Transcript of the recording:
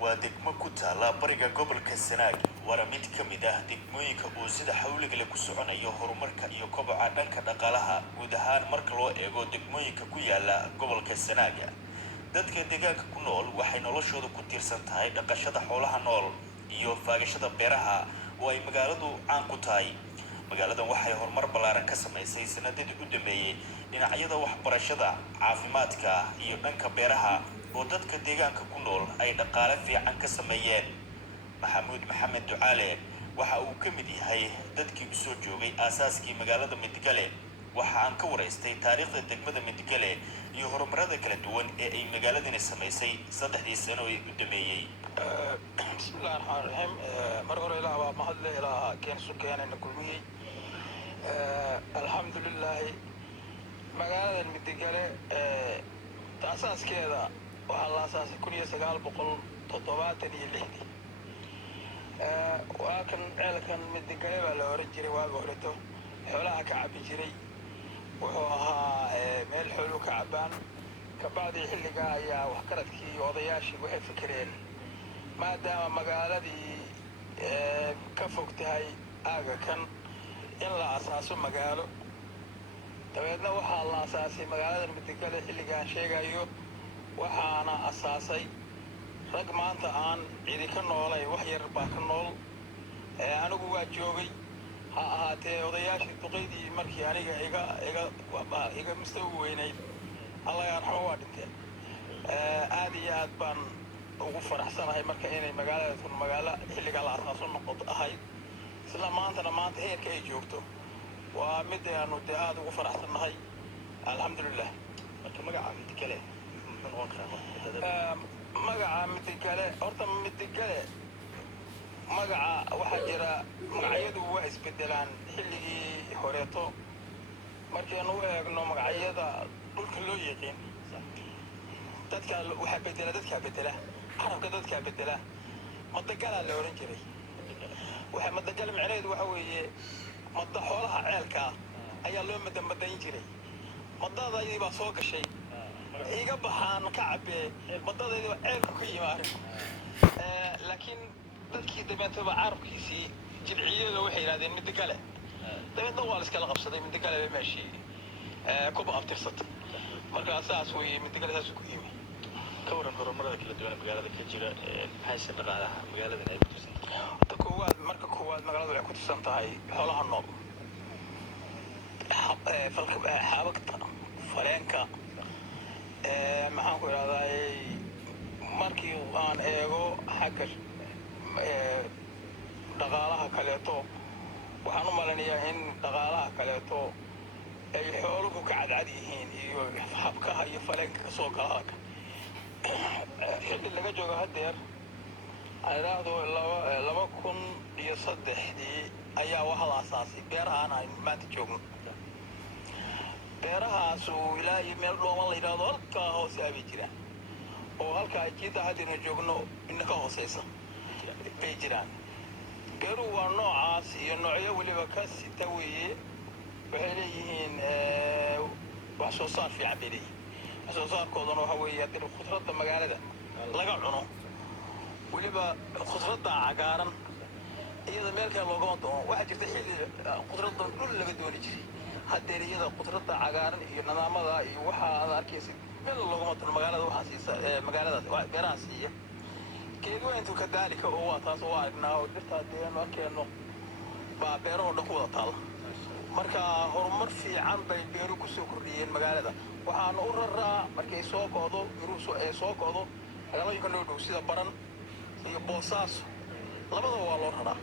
waa degmo ku taala bariga gobolka Sanaag waana mid ka mid ah degmooyinka uu sida xawliga leh ku soconayo horumarka iyo koboca dhanka dhaqaalaha guud ahaan marka loo eego degmooyinka ku yaala gobolka Sanaag. dadka deegaanka ku nool waxay noloshooda ku tiirsan tahay dhaqashada xoolaha nool iyo faagashada beeraha oo ay magaaladu caan ku tahay. magaaladan waxay horumar ballaaran ka samaysay sanadadii u dambeeyay dhinacyada waxbarashada, caafimaadka iyo dhanka beeraha oo dadka deegaanka ku nool ay dhaqaale fiican ka sameeyeen. maxamuud maxamed ducaale waxa uu ka mid yahay dadkii u soo joogay aasaaskii magaalada Midigale. waxa aan ka waraystay taariikhda degmada Midigale iyo horumarada kala duwan ee ay magaaladani samaysay 3 sano ee u dambeeyay. bismillaahir rahmaanir rahiim. mar hore ilaa waa mahadle ilaa keen sukeenayna kulmiyay. alxamdulillah magaalada Midigale asaaskeeda waxaa la aasaasay 1976. waa kan ceelkan Midigale baa la oran jiray waaga horeto xoolaha ka cabi jiray. wuxuu ahaa meel xoolo ka cabaan ka bacdi xilliga ayaa wax qaradkii odayaashii waxay fikireen maadaama magaaladii ka fog tahay aaga kan in la asaaso magaalo. dabeedna waxaa la asaasay magaalada Midigale xilligaan sheegayo waxaana asaasay rag maanta aan cidi ka noolay wax yar baa ka nool. anigu waa joogay ha ahaatee odayaashii duqeydii markii aniga iga mustawi weynayd allah yarxamo waa dhinteen. aad iyo aad baan ugu faraxsanahay marka inay magaaladaas magaalo xilliga la asaaso noqoto ahayd isla maanta heerka ay joogto waa mid aanu aad ugu faraxsanahay alxamdulillah. marka magaca Midigale muxuu noqon karaa? magaca Midigale horta Midigale magaca waxaa jira magacyadu waa isbedelaan xilligii horeeto markaynu u eegno magacyada dhulka loo yiqiin dadka waxaa bedela carabka dadka bedela. Madagala la oran jiray waxa Madagala macnaheedu waxa weeye madda xoolaha ceelka ayaa loo madamadayn jiray. madadaydii baa soo gashay iga baxaan ka cabee madadaydii baa ceelku ka yimaadeen. laakiin dadkii dabeetaba carabkiisii jilciyada waxay yiraahdeen Midigale. dabeetna waa la iskala qabsaday Midigale bay meeshii kuba abtirsatay. marka asaas weeye Midigale saas ku yimi. ka waran horumarada kala duwan magaalada ka jira maxay dhaqaalaha magaaladan ay ku tirsan tahay? marka koowaad magaaladu waxay ku tirsan tahay xoolaha nool. xabagta faleenka maxaan ku yiraahdaa markii aan eego xagga dhaqaalaha kaleeto waxaan u maleynayaa in dhaqaalaha kaleeto ay xooluhu ka cadcad yihiin iyo habkaha iyo faleenka ka soo gala halka. xilli laga joogo hadeer ayraahdo 2003 ayaa waxa la asaasay beerahan aan maanta joogno. beerahaas oo ilaa iyo meel dhooman la yiraahdo halkaa hoose ay jiraan oo halkaa jidda hadina joogno inna ka hooseysa bay jiraan. beeruhu waa noocaas iyo noocyo waliba ka sita weeye. waxay leeyihiin wax soo saar fiican bay leeyihiin. wax soo saarkoodana waxa weeye haddii khudradda magaalada laga cuno waliba khudradda cagaaran iyada meel kale loogama doono. waxaa jirta xilli khudradda dhul laga dooni jiray hadeer iyada khudradda cagaaran iyo nidaamada iyo waxa aad arkaysa meel loogama doono magaalada waxaa siisa magaaladaas beeraha siiya. geedweyntu kadaalika oo waa taas oo aragnaa oo dhirta deegaano arkeeno baa beeraha dhan ku wada taala. marka horumar fiican bay beeru ku soo kordhiyeen magaalada. waxaan u raraa markay soo go'do soo go'do magaalooyinka noo dhow sida Baran iyo Boosaaso labadaba waa loo raraa.